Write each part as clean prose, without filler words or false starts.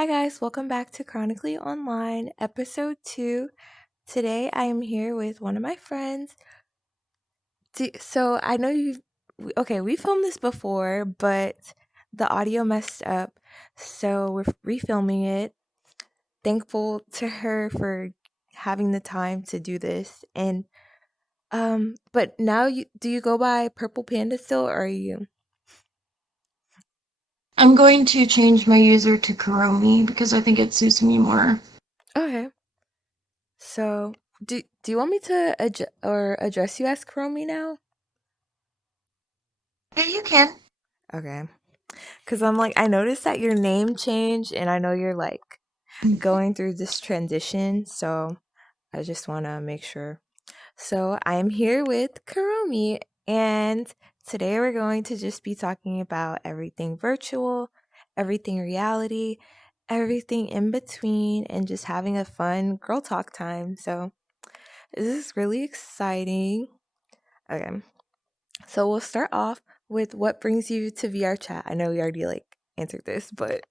Hi guys, welcome back to Chronically Online, episode 2. Today I am here with one of my friends. So I know we filmed this before, but the audio messed up, so we're refilming it. Thankful to her for having the time to do this. And but now do you go by Purple Panda still, or are you? I'm going to change my user to Koromi because I think it suits me more. Okay. So do you want me to address you as Chromie now? Yeah, you can. Okay. Because I'm like, I noticed that your name changed, and I know you're like going through this transition. So I just want to make sure. So I am here with Karumi, and today we're going to just be talking about everything virtual, everything reality, everything in between, and just having a fun girl talk time. So this is really exciting. Okay. So we'll start off with what brings you to VR chat. I know we already like answered this, but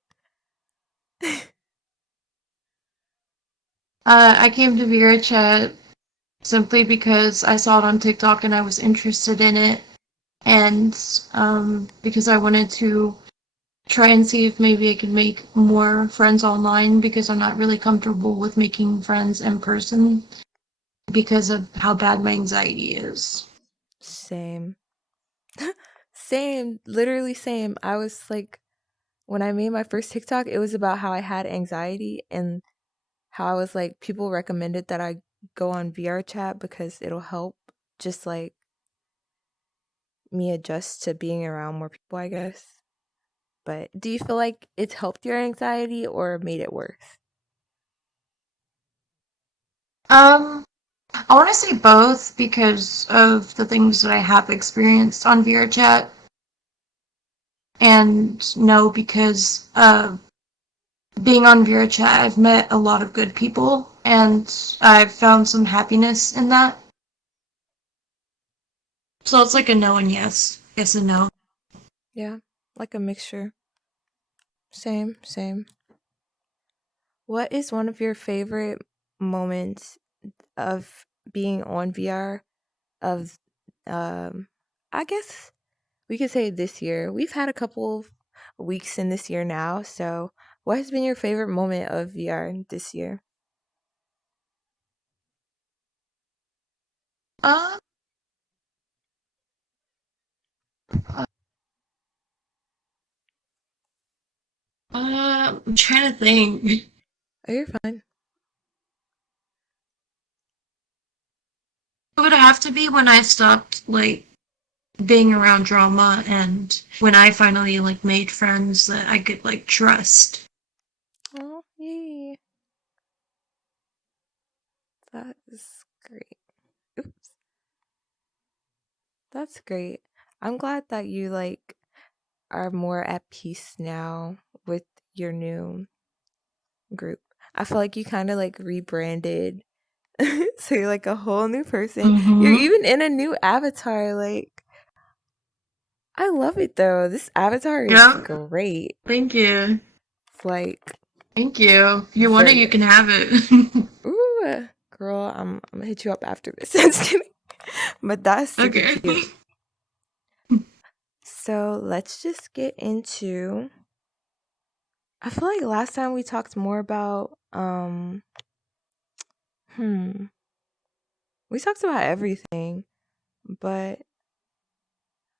I came to Vera Chat simply because I saw it on TikTok and I was interested in it, and because I wanted to try and see if maybe I could make more friends online because I'm not really comfortable with making friends in person because of how bad my anxiety is. same. Same, literally same. I was like, when I made my first TikTok, it was about how I had anxiety and how I was like, people recommended that I go on VR chat because it'll help just like me adjust to being around more people, I guess. But do you feel like it's helped your anxiety or made it worse? I want to say both because of the things that I have experienced on VR Chat, and no, because being on Vera Chat, I've met a lot of good people, and I've found some happiness in that. So it's like a no and yes, yes and no. Yeah, like a mixture. Same, same. What is one of your favorite moments of being on VR of I guess we could say this year. We've had a couple of weeks in this year now, so what has been your favorite moment of VR this year? Uh, I'm trying to think. Oh, you're fine. It would have to be when I stopped like being around drama and when I finally like made friends that I could like trust. Oh, yay. That is great. Oops. That's great. I'm glad that you like are more at peace now with your new group. I feel like you kind of like rebranded. So you're like a whole new person. You're Mm-hmm. even in a new avatar. Like, I love it though. This avatar is Yeah. great. Thank you. It's like Thank you. If you want it, very you can good. have it. Ooh, girl, I'm gonna hit you up after this. Just kidding. But that's super Okay. cute. So let's just get into. I feel like last time we talked more about hmm. We talked about everything, but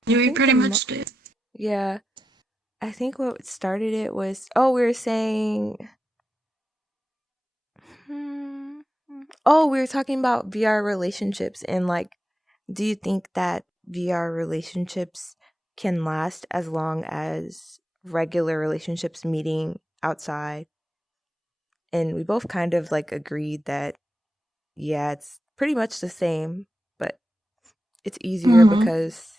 I We think pretty much did. yeah, I think what started it was we were saying hmm, we were talking about VR relationships and like do you think that VR relationships can last as long as regular relationships meeting outside? And we both kind of like agreed that yeah, it's pretty much the same, but it's easier Mm-hmm. because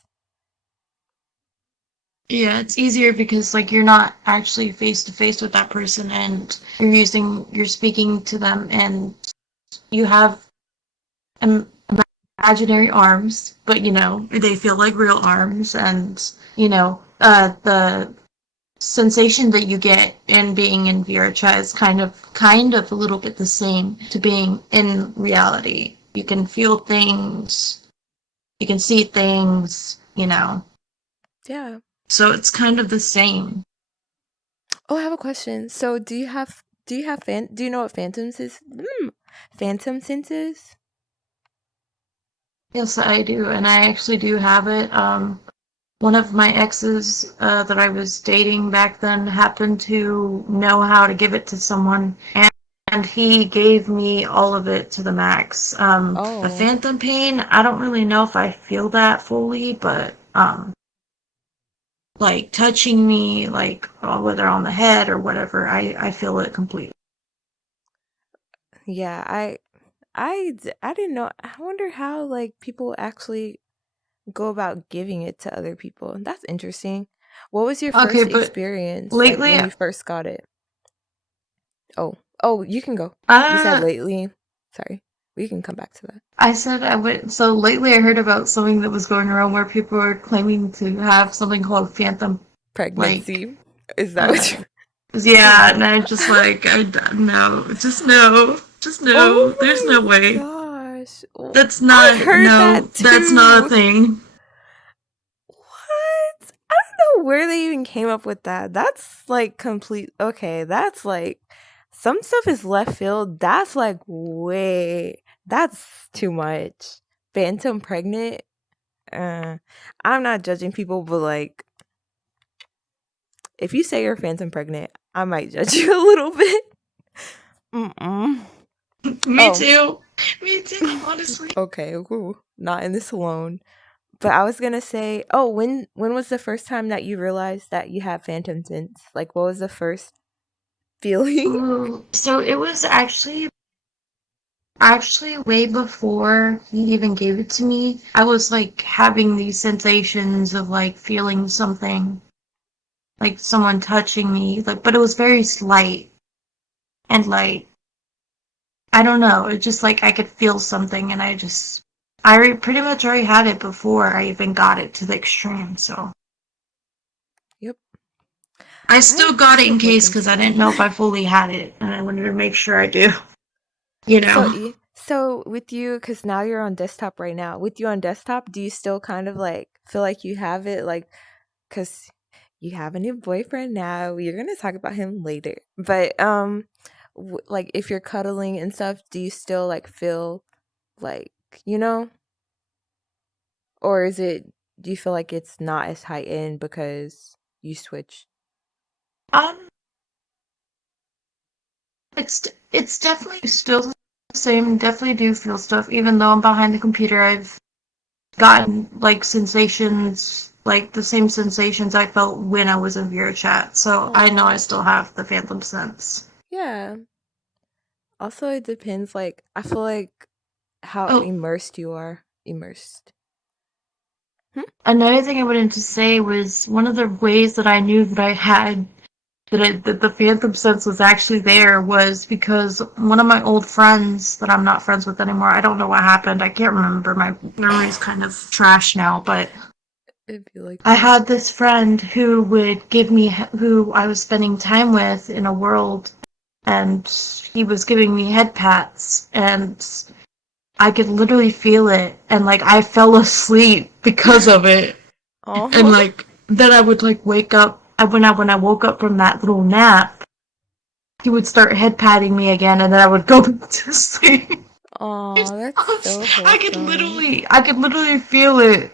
Yeah, it's easier because like you're not actually face to face with that person and you're speaking to them and you have imaginary arms, but they feel like real arms, and the sensation that you get in being in VR chat is kind of a little bit the same to being in reality. You can feel things, you can see things, you know. Yeah. So it's kind of the same. Oh, I have a question. So, do you know what phantom sense is? Yes, I do, and I actually do have it. One of my exes that I was dating back then happened to know how to give it to someone, and he gave me all of it to the max. The Oh, phantom pain, I don't really know if I feel that fully, but like touching me, like whether on the head or whatever, I feel it completely. yeah. I didn't know. I wonder how like people actually go about giving it to other people. That's interesting. What was your Okay, first but experience like lately, when you first got it? Oh, oh, you can go. You said uh, lately. Sorry, we can come back to that. I said I would. So lately, I heard about something that was going around where people were claiming to have something called phantom, like, Pregnancy. Is that what uh, you? Oh yeah, my and I just god. like, I no, just no, just no. Oh There's no my way. gosh. Oh, That's I not, heard no, that that's not a too. thing. What? I don't know where they even came up with that. That's like complete. Okay, that's like some stuff is left field. That's like way. That's too much. Phantom pregnant. Uh, I'm not judging people, but like, if you say you're phantom pregnant, I might judge you a little bit. Mm-mm. Me Oh, too. Me too, honestly. okay, cool. Not in this alone. But I was gonna say, oh, when was the first time that you realized that you had phantom tints? Like, what was the first feeling? Ooh, so it was actually way before he even gave it to me. I was like having these sensations of like feeling something, like someone touching me, like, but it was very slight and like, I don't know, it just like I could feel something, and pretty much already had it before I even got it to the extreme. So Yep. I I still got it in should look case into because I that. didn't know if I fully had it, and I wanted to make sure I do. You So, know. so with you, because now you're on desktop right now. With you on desktop, do you still kind of like feel like you have it? Like, because you have a new boyfriend now. You're gonna talk about him later. But like if you're cuddling and stuff, do you still like feel like you know, or is it? Do you feel like it's not as high end because you switch? Um, it's definitely still the same. Definitely do feel stuff, even though I'm behind the computer. I've gotten like sensations, like the same sensations I felt when I was in VRChat. So I know I Oh, still have the phantom sense. yeah. Also, it depends. Like, I feel like how Oh, immersed you are. Immersed. Hmm? another thing I wanted to say was one of the ways that I knew that I had that the phantom sense was actually there was because one of my old friends that I'm not friends with anymore. I don't know what happened. I can't remember. My memory's kind of trash now, but It'd be like I that. had this friend who would give me who I was spending time with in a world, and he was giving me head pats, and I could literally feel it, and like I fell asleep because of it, and Oh, like then I would like wake up. When I woke up from that little nap, he would start head patting me again, and then I would go back to sleep. oh, that's so wholesome. I could literally feel it.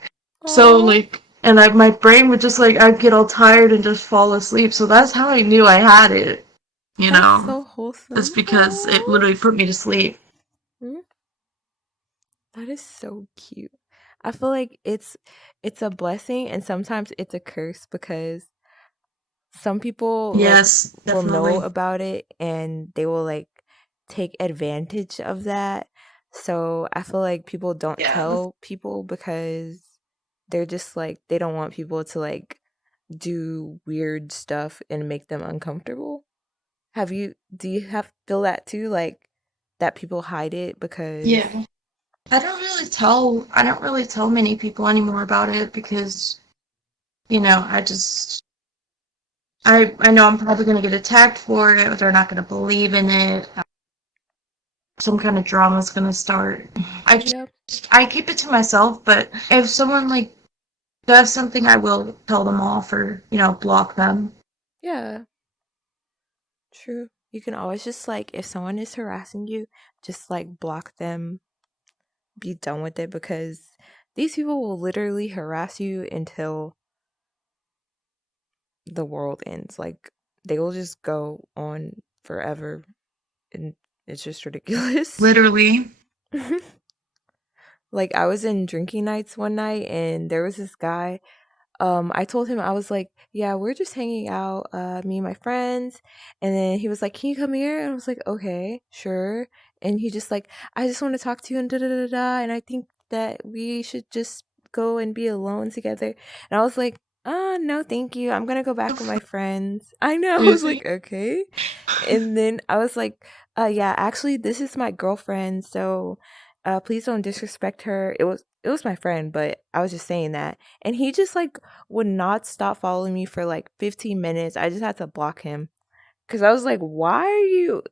So Oh, like, and my brain would just like, I'd get all tired and just fall asleep. So that's how I knew I had it. You that's know, so it's wholesome. because it Oh, literally put me to sleep. that is so cute. I feel like it's a blessing and sometimes it's a curse because some people like Yes, will know definitely. about it and they will like take advantage of that. So I feel like people don't Yeah. tell people because they're just like they don't want people to like do weird stuff and make them uncomfortable. Do you have feel that too like that people hide it because Yeah. I don't really tell many people anymore about it because, I just I know I'm probably going to get attacked for it, but they're not going to believe in it. Some kind of drama is going to start. Yep. I keep it to myself, but if someone like does something, I will tell them off or block them. Yeah. True. You can always just like if someone is harassing you, just like block them, be done with it because these people will literally harass you until the world ends. Like they will just go on forever and it's just ridiculous. Literally. Like I was in drinking nights one night and there was this guy. I told him I was like, "Yeah, we're just hanging out, me and my friends." And then he was like, "Can you come here?" And I was like, "Okay, sure." And he just like, "I just want to talk to you and da da da da." And I think that we should just go and be alone together. And I was like, no, thank you. I'm gonna go back with my friends." I know. I was Crazy. like, okay. And then I was like, yeah, actually, this is my girlfriend, so please don't disrespect her. It was my friend, but I was just saying that. And he just like would not stop following me for like 15 minutes. I just had to block him because I was like, why are you?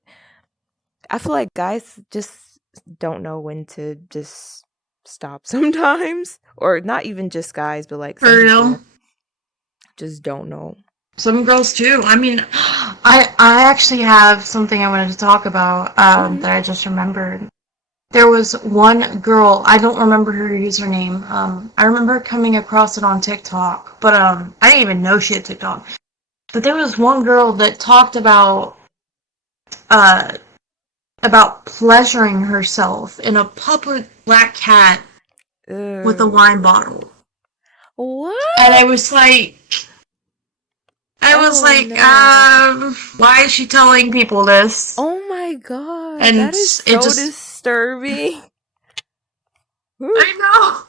I feel like guys just don't know when to just stop sometimes, or not even just guys, but like For some real. people just don't know. Some girls too. I mean, I actually have something I wanted to talk about Hmm. that I just remembered. There was one girl, I don't remember her username. I remember coming across it on TikTok, but I didn't even know she had TikTok. But there was one girl that talked uh about pleasuring herself in a public black cat with a wine Ugh. bottle. And What? I was Oh like, no. why is she telling people this? Oh my god, And that is it so just, disturbing. I know.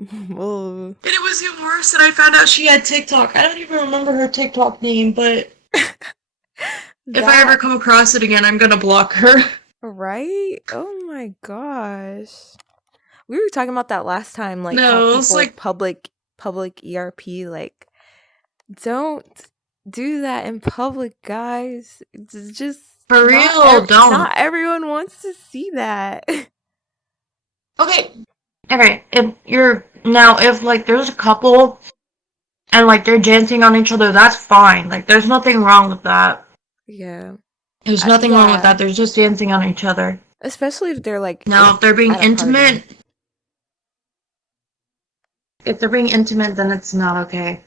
Ugh. And it was even worse that I found out she had TikTok. I don't even remember her TikTok name, but if I ever That come across it again, I'm gonna block her. right? Oh my gosh. We were talking about that last time, like how No, it's people like, public ERP, like don't do that in public, guys. It's just for real, don't. not everyone wants to see that. Okay, okay, if like there's a couple and like they're dancing on each other, that's fine. Like there's nothing wrong with that. Yeah. There's nothing wrong with Yeah. that. They're just dancing on each other. Especially if they're like Now, at a party. if they're being intimate, then it's not okay.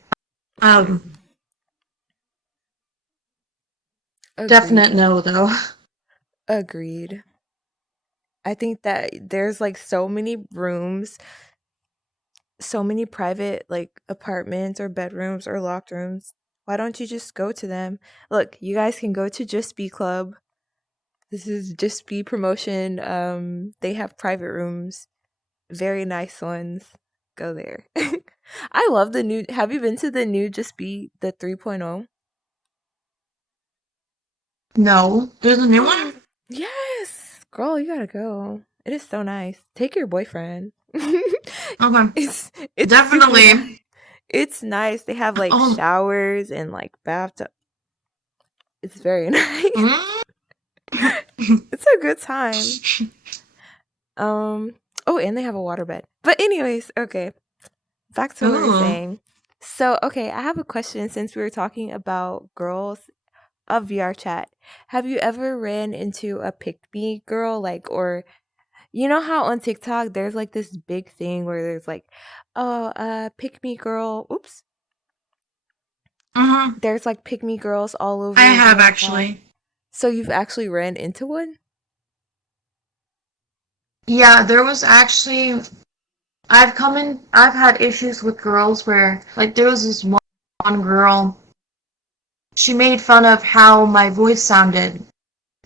True. Um, Agreed. definite no though. Agreed. I think that there's like so many rooms, so many private like apartments or bedrooms or locked rooms. Why don't you just go to them? Look, you guys can go to Just Be Club. This is Just Be promotion. They have private rooms, very nice ones. Go there. I love the new. Have you been to the new Just Be the 3.0? No, there's a new one. Yes, girl, you gotta go. It is so nice. Take your boyfriend. Okay, It's super nice. definitely. It's nice. They have like Oh, showers and like bathtub. It's very nice. mm, It's a good time. Um. Oh, and they have a waterbed. But anyways, okay. Back to what we were ooh. saying. So, okay, I have a question since we were talking about girls of VR chat. Have you ever ran into a pick me girl, like, or you know how on TikTok there's like this big thing where there's like, oh, pick me girl. Oops. Mm-hmm. There's like pick me girls all I over have VR chat. actually. So you've actually ran into one? Yeah, there was actually. I've had issues with girls where, like, there was this one girl. She made fun of how my voice sounded.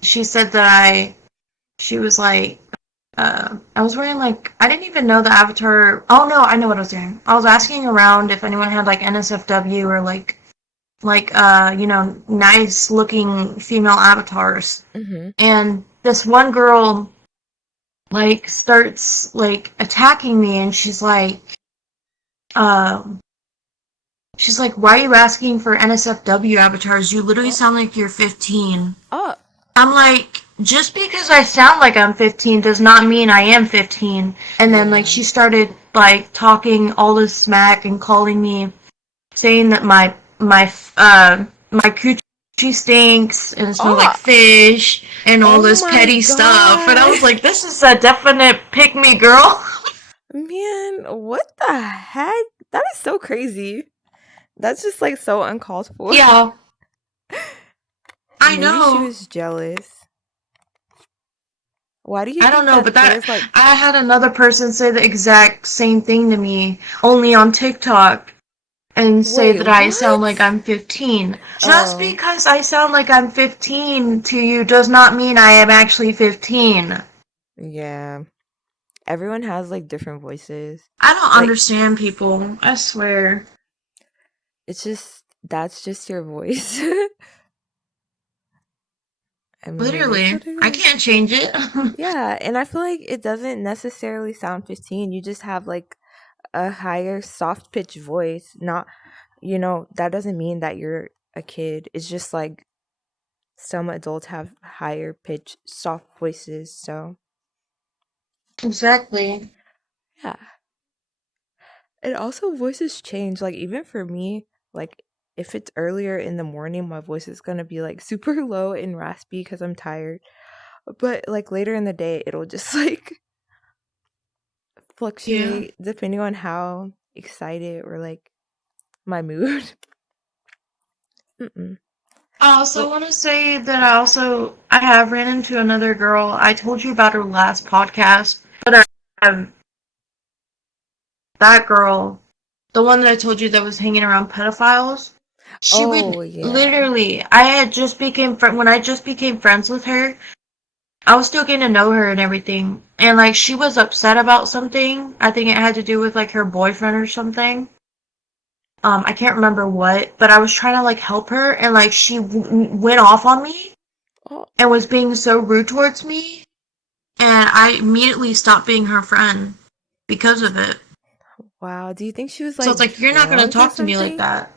She said that she was like, I was wearing like, I didn't even know the avatar. Oh no, I know what I was doing. I was asking around if anyone had like NSFW or nice looking female avatars. Mm-hmm. And this one girl like starts like attacking me, and she's like, um, She's like, why are you asking for NSFW avatars? You literally Oh, sound like you're 15. oh, I'm like, just because I sound like I'm 15 does not mean I am 15. And then, like, yeah. she started, like, talking all this smack and calling me, saying that my coochie stinks and it smells like Oh, fish and all oh this my petty stuff. And I God. was like, this is a definite pick me girl. Man, what the heck? That is so crazy. That's just like so uncalled for. Yeah, I Maybe she know. was jealous. Why do you I don't think know, but that that there's like, I had another person say the exact same thing to me, only on TikTok, and say wait, that I sound like what? I'm 15. Just Oh, because I sound like I'm 15 to you does not mean I am actually 15. yeah. Everyone has like different voices. I don't Like, understand people. I swear. it's just, that's just your voice. I mean, it is Literally. what it I is. can't change it. Yeah, and I feel like it doesn't necessarily sound 15. You just have like a higher soft pitch voice. Not, that doesn't mean that you're a kid. It's just like some adults have higher pitch soft voices. So, Exactly. yeah. And also voices change. Like even for me, like if it's earlier in the morning, my voice is going to be like super low and raspy cuz I'm tired. But like later in the day, it'll just like Yeah. fluctuate depending on how excited or like my mood. Mm-mm. I also But want to say that I have ran into another girl. I told you about her last podcast, but I have that girl, the one that I told you that was hanging around pedophiles. She oh would yeah. literally. I had just became when I just became friends with her. I was still getting to know her and everything, and like she was upset about something. I think it had to do with like her boyfriend or something. I can't remember what, but I was trying to like help her, and like she went off on me Oh and was being so rude towards me, and I immediately stopped being her friend because of it. wow. Do you think she was So it's like like, you're not gonna drunk or talk to me like something? that.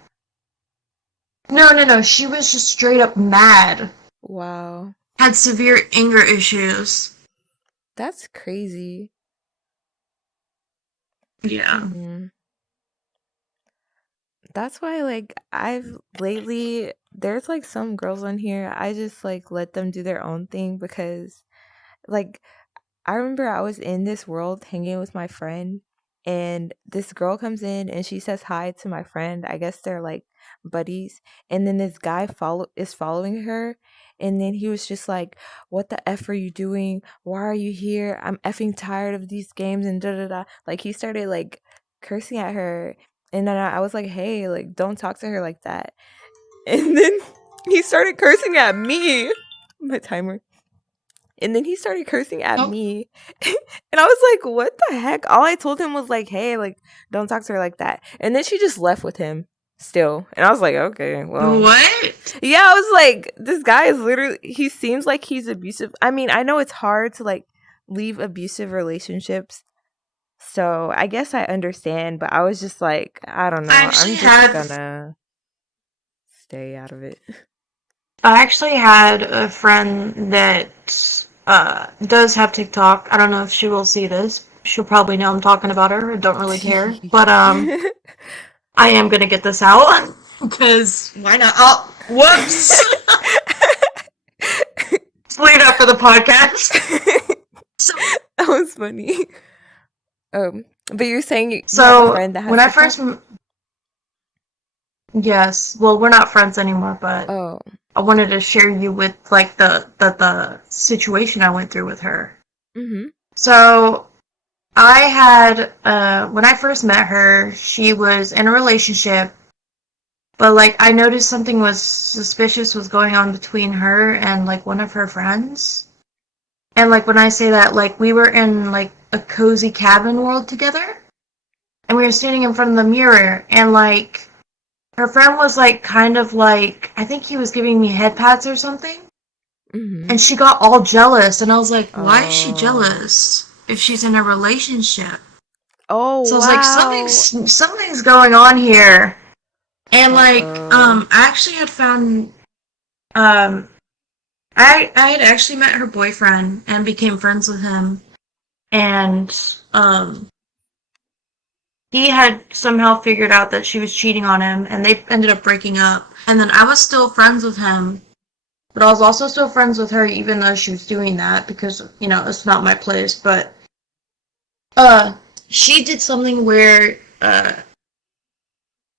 No, no, no. She was just straight up mad. Wow. Had severe anger issues. That's crazy. Yeah. Mm. That's why like I've lately there's like some girls on here I just like let them do their own thing because like I remember I was in this world hanging with my friend, and this girl comes in and she says hi to my friend. I guess they're like buddies. And then this guy is following her, and then he was just like, "What the f are you doing? Why are you here? I'm effing tired of these games and da da da." Like he started like cursing at her, and then I was like, "Hey, like don't talk to her like that." And then he started cursing at me. My timer. And then he started cursing at Oh, me. And I was like, what the heck? All I told him was like, hey, like, don't talk to her like that. And then she just left with him still. And I was like, okay, well. what? Yeah, I was like, this guy is literally, he seems like he's abusive. I mean, I know it's hard to like leave abusive relationships. So I guess I understand, but I was just like, I don't I know. actually I'm just had gonna stay out of it. I actually had a friend that does have TikTok. I don't know if she will see this. She'll probably know I'm talking about her. I don't really care. But I am gonna get this out because why not? Oh, whoops! Let's leave that for the podcast. So, That was funny. But you're saying you have a so friend that when has I TikTok? first, yes, well, we're not friends anymore, but Oh. I wanted to share you with like the situation I went through with her. Mhm. So I had when I first met her, she was in a relationship, but like I noticed something was suspicious was going on between her and like one of her friends. And like when I say that, like we were in like a cozy cabin world together, and we were standing in front of the mirror, and like her friend was like kind of like I think he was giving me head pats or something, Mhm. and she got all jealous, and I was like, why is she Oh. jealous if she's in a relationship? Oh, So I was like, wow. something's going on here. And like, Uh-oh. I actually had found, um, I had actually met her boyfriend and became friends with him, and um, he had somehow figured out that she was cheating on him, and they ended up breaking up. And then I was still friends with him, but I was also still friends with her, even though she was doing that because it's not my place. But uh, she did something where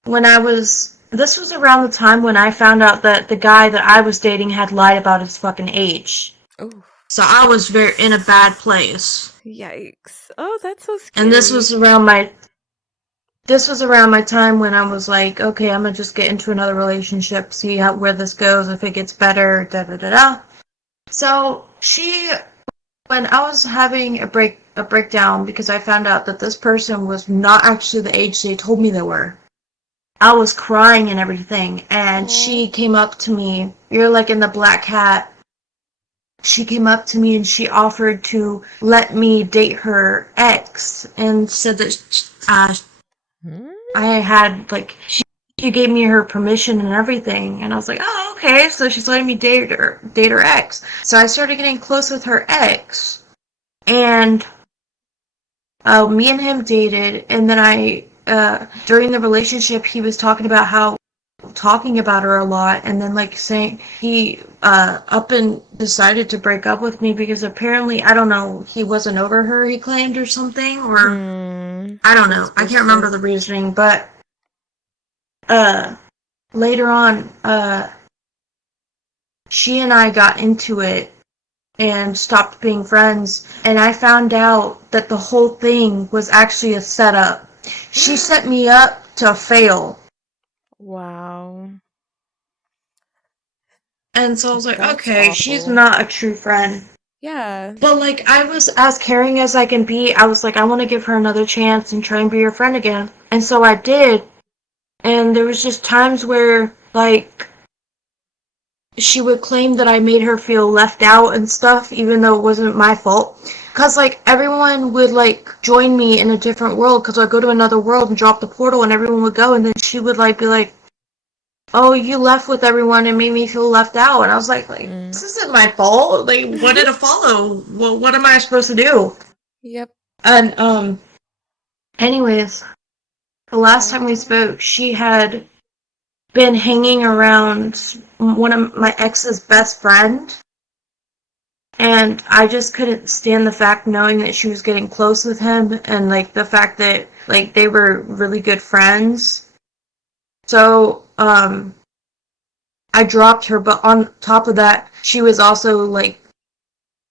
when I was this was around the time when I found out that the guy that I was dating had lied about his fucking age. Oh, So I was very in a bad place. yikes. Oh, that's so And scary. this was around my time when I was like, okay, I'm gonna just get into another relationship, see where this goes, if it gets better, da da da da. So when I was having a breakdown because I found out that this person was not actually the age they told me they were. I was crying and everything, and Oh. she came up to me. You're like in the black hat. She came up to me and she offered to let me date her ex, and said that Hmm? I had like she gave me her permission and everything, and I was like, oh, okay. So she's letting me date her ex. So I started getting close with her ex, and me and him dated, and then during the relationship, he was talking about her a lot, and then like saying he up and decided to break up with me because apparently I don't know, he wasn't over her, he claimed, or something, or I don't know, I can't remember the Suspicious. reasoning, but uh later on she and I got into it and stopped being friends, and I found out that the whole thing was actually a setup. She set me up to fail. Wow. And so I was like, That's okay, she's awful. not a true friend. Yeah, But like, I was as caring as I can be. I was like, I want to give her another chance and try and be her friend again. And so I did. And there was just times where like she would claim that I made her feel left out and stuff, even though it wasn't my fault. Cause like everyone would like join me in a different world. Cause I'd go to another world and drop the portal, and everyone would go, and then she would like be like, "Oh, you left with everyone and made me feel left out." And I was like, mm. this isn't my fault. Like, what did it follow? Well, what am I supposed to do? Yep. And anyways, the last time we Wow. spoke, she had been hanging around one of my ex's best friend, and I just couldn't stand the fact knowing that she was getting close with him, and like the fact that like they were really good friends. So I dropped her, but on top of that, she was also like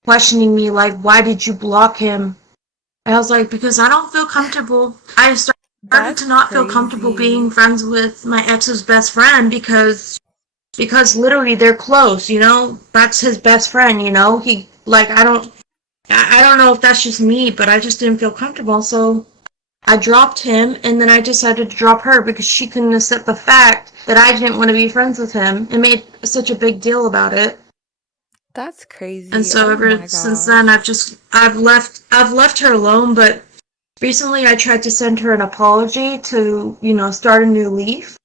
questioning me, like, why did you block him? And I was like, because I don't feel comfortable. I started to That's not feel comfortable being crazy. friends with my ex's best friend because literally they're close, That's his best friend, He like I don't know if that's just me, but I just didn't feel comfortable, so I dropped him, and then I decided to drop her because she couldn't accept the fact that I didn't want to be friends with him and made such a big deal about it. That's And crazy. so Oh ever my since then, gosh. I've left her alone. But recently, I tried to send her an apology to start a new leaf.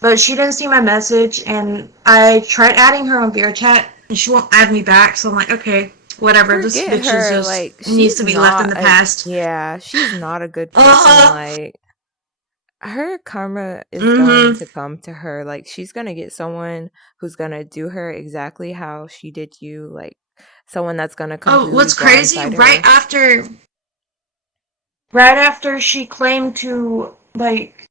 But she didn't see my message, and I tried adding her on VRChat, and she won't add me back. So I'm like, okay, whatever. This Forget bitch is her. just Like, needs she's to be left in not the a, past. yeah, she's not a good person. Uh, Like, her karma is going mm-hmm. to come to her. Like, she's going to get someone who's going to do her exactly how she did you. Like, someone that's going to Oh, completely what's crazy? blindside her. Right after she claimed to like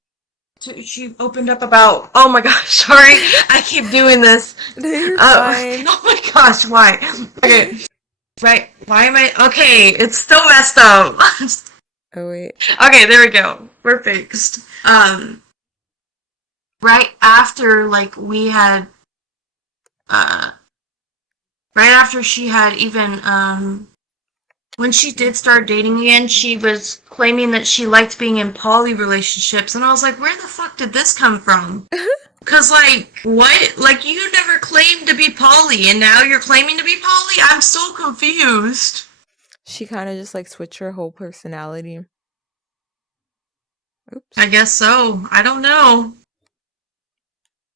she opened up about, oh my gosh, sorry, I keep doing this. No, you're uh fine. oh my gosh, why? Okay, right, why am I okay, it's still messed up. Oh, wait. Okay, there we go, we're fixed. Right after like we had uh right after she had even when she did start dating again, she was claiming that she liked being in poly relationships, and I was like, where the fuck did this come from? Cause like what? Like you never claimed to be poly, and now you're claiming to be poly? I'm so confused. She kind of just like switched her whole personality. I Oops. guess so. I don't know.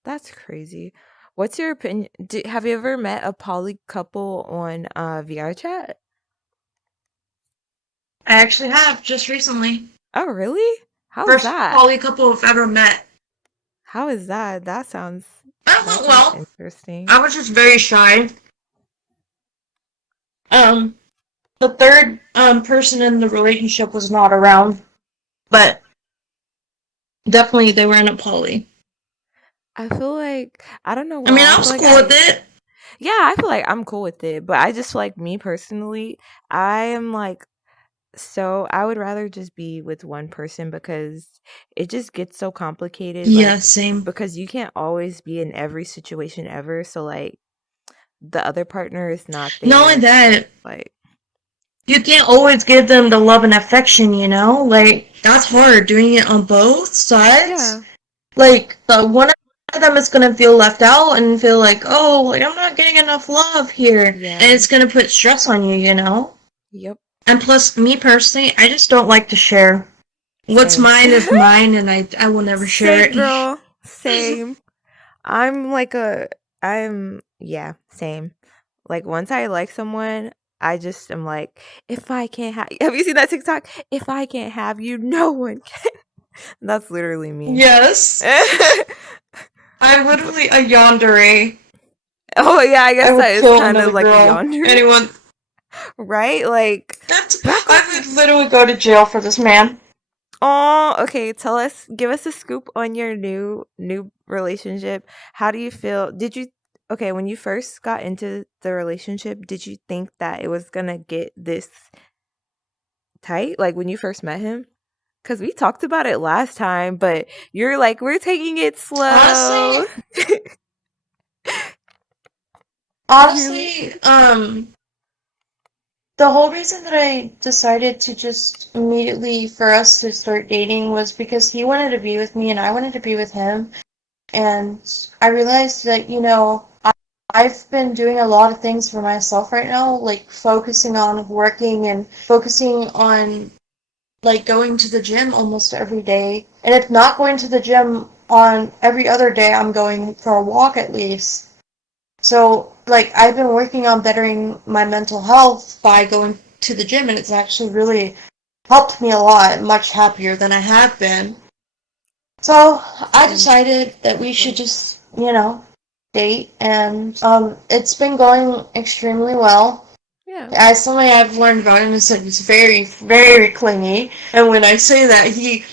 That's crazy. What's your opinion? Have you ever met a poly couple on VR chat? I actually have just recently. Oh, really? How's First that? poly couple I've ever met. How is that? That That went sounds well. interesting. I was just very shy. Um, the third person in the relationship was not around, but definitely they were in a poly. I feel like I don't know I mean, why. I I feel was like cool with it. I feel like I'm cool with it, but I just feel like me personally, I am like so I would rather just be with one person because it just gets so complicated Yeah, like same. because you can't always be in every situation ever, so like the other partner is not Not only there. So that, like you can't always give them the love and affection, you know? Like, that's hard doing it on both sides. yeah. Like, the one of them is gonna feel left out and feel like, oh, like, I'm not getting enough love here. And Yeah. it's gonna put stress on you, you know? Yep. And plus, me personally, I just don't like to share. What's Same. mine is mine, and I will never share Same it. girl. Same. I'm like a I'm yeah, same. Like once I like someone, I just am like, if I can't have you seen that TikTok? If I can't have you, no one can. That's literally me. Yes. I'm But- literally a yandere. oh yeah, I I guess that would is kill kind of another like a girl. yonder, Anyone. right? Like back I off. would literally go to jail for this man. Oh, okay. Give us a scoop on your new relationship. How do you feel? Okay, when you first got into the relationship, did you think that it was gonna get this tight? Like when you first met him? Because we talked about it last time, but you're like, we're taking it Honestly, slow. You're like, honestly, the whole reason that I decided to just immediately for us to start dating was because he wanted to be with me and I wanted to be with him. And I realized that, I've been doing a lot of things for myself right now, like focusing on working and focusing on like going to the gym almost every day. And if not going to the gym on every other day, I'm going for a walk at least. So, like, I've been working on bettering my mental health by going to the gym, and it's actually really helped me a lot, much happier than I have been. So, I and decided that we that's should like, just, date, and it's been going extremely well. yeah. Something I've learned about him is that he's very, very clingy, and when I say that, he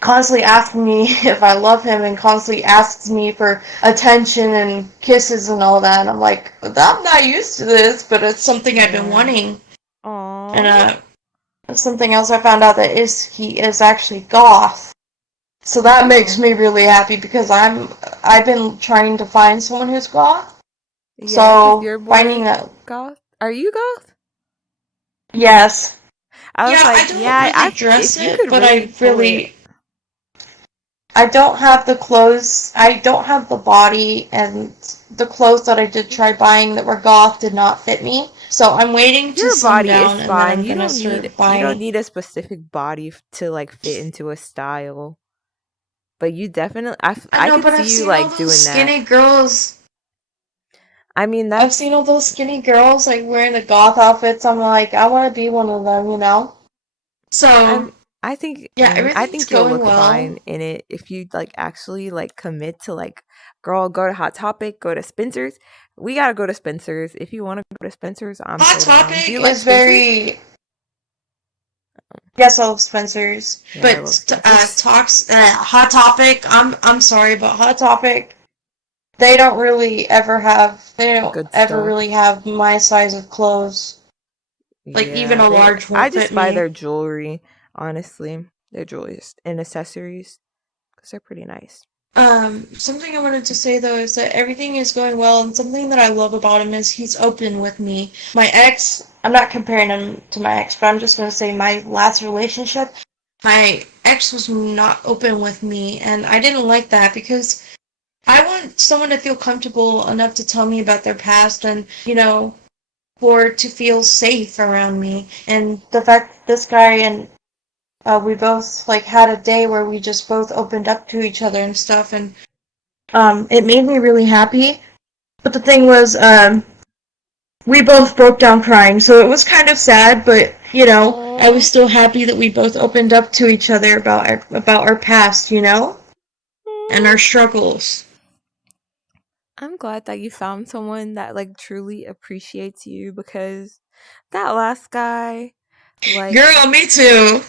constantly asks me if I love him and constantly asks me for attention and kisses and all that. And I'm like, I'm not used to this, but it's something I've been Yeah. wanting. And Aw. something else I found out that he is actually goth. So that makes Oh. me really happy because I've been trying to find someone who's goth. Yeah, because So you're finding more that, goth. Are you goth? yes. I was Yeah, I like, don't yeah, really dress if you it, could but really pull it. I don't have the clothes. I don't have the body, and the clothes that I did try buying that were goth did not fit me. So I'm waiting to Your slim body is down, and then fine. I'm gonna start You don't buying. need a specific body to like fit into a style. But you definitely I I know, could but see I've you seen all like those doing that. skinny girls. I mean, I've that's seen all those skinny girls like wearing the goth outfits. I'm like, I want to be one of them. So I'm I think yeah, I everything's think you'll going look well. fine in it if you like actually like commit to like girl, go to Hot Topic, go to Spencer's. We got to go to Spencer's. If you want to go to Spencer's, I'm Hot so down. Do Topic you like is Spencer's? very. Yes, I love Spencer's, Yeah, I love but Spencer's. Hot Topic. I'm sorry, but Hot Topic they don't Good ever stuff. really have my size of clothes. Like even Yeah, a they large I won't fit just buy me. their jewelry, honestly. Their jewelry and accessories cuz they're pretty nice. Something I wanted to say though is that everything is going well, and something that I love about him is he's open with me. My ex, I'm not comparing him to my ex, but I'm just gonna say my last relationship, my ex was not open with me, and I didn't like that because I want someone to feel comfortable enough to tell me about their past and, for to feel safe around me. And the fact that this guy and we both like had a day where we just both opened up to each other and stuff, and it made me really happy. But the thing was, we both broke down crying, so it was kind of sad, but, you know, I was Aw. still happy that we both opened up to each other about our past, you know? And our Aw. struggles. I'm glad that you found someone that like truly appreciates you because that last guy, like, Girl, me too.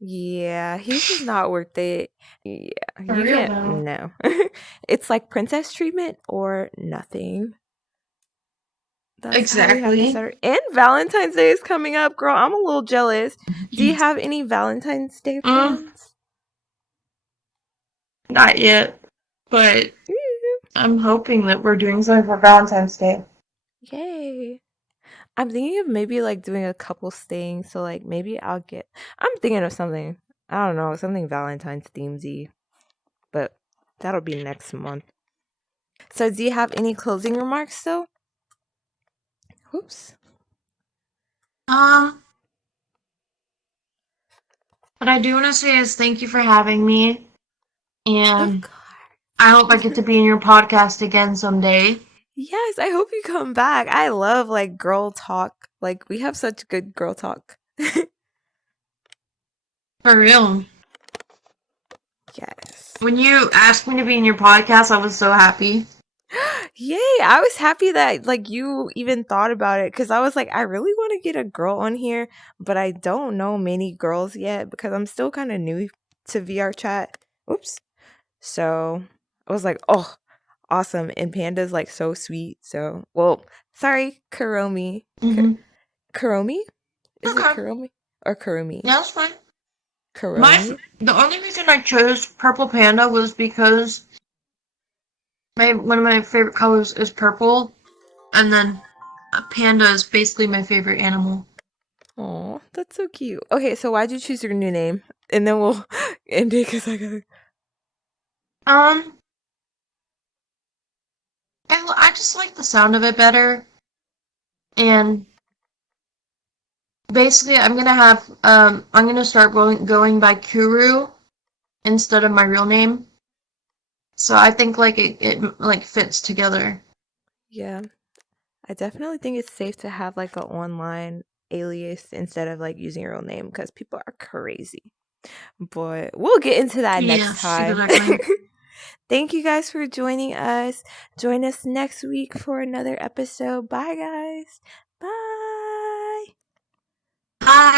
yeah, he's just not worth it. Yeah, For you real can't, though. no. It's like princess treatment or nothing. That's how we have to Exactly. start. And Valentine's Day is coming up, girl. I'm a little jealous. Do you have any Valentine's Day Mm, plans? not yet. But Ooh, I'm hoping that we're doing something for Valentine's Day. yay. I'm thinking of maybe like doing a couple things. So like maybe I'm thinking of something. I don't know, something Valentine's themesy, but that'll be next month. So do you have any closing remarks still? Whoops. Um, what I do want to say is thank you for having me, Of and I hope I course. get to be in your podcast again someday. Yes, I hope you come back. I love like girl talk. Like we have such good girl talk. For real. Yes. When you asked me to be in your podcast, I was so happy. Yay! I was happy that like you even thought about it because I was like, I really want to get a girl on here, but I don't know many girls yet because I'm still kind of new to VR chat. Oops. So I was like, oh, awesome. And Panda's like so sweet. So, well, sorry, Koromi. Mm-hmm. Koromi? Is it Okay. Koromi or Kurumi? Yeah, that's fine. Kuromi? The only reason I chose purple panda was because one of my favorite colors is purple, and then a panda is basically my favorite animal. Oh, that's so cute. Okay, so why'd you choose your new name? And then we'll end it because I gotta. Um, I just like the sound of it better, and basically I'm gonna start going by Kuru instead of my real name. So I think like it like fits together. Yeah, I definitely think it's safe to have like an online alias instead of like using your own name because people are crazy. But we'll get into that next Yes, time. exactly. Thank you guys for joining us. Join us next week for another episode. Bye, guys. Bye. Bye.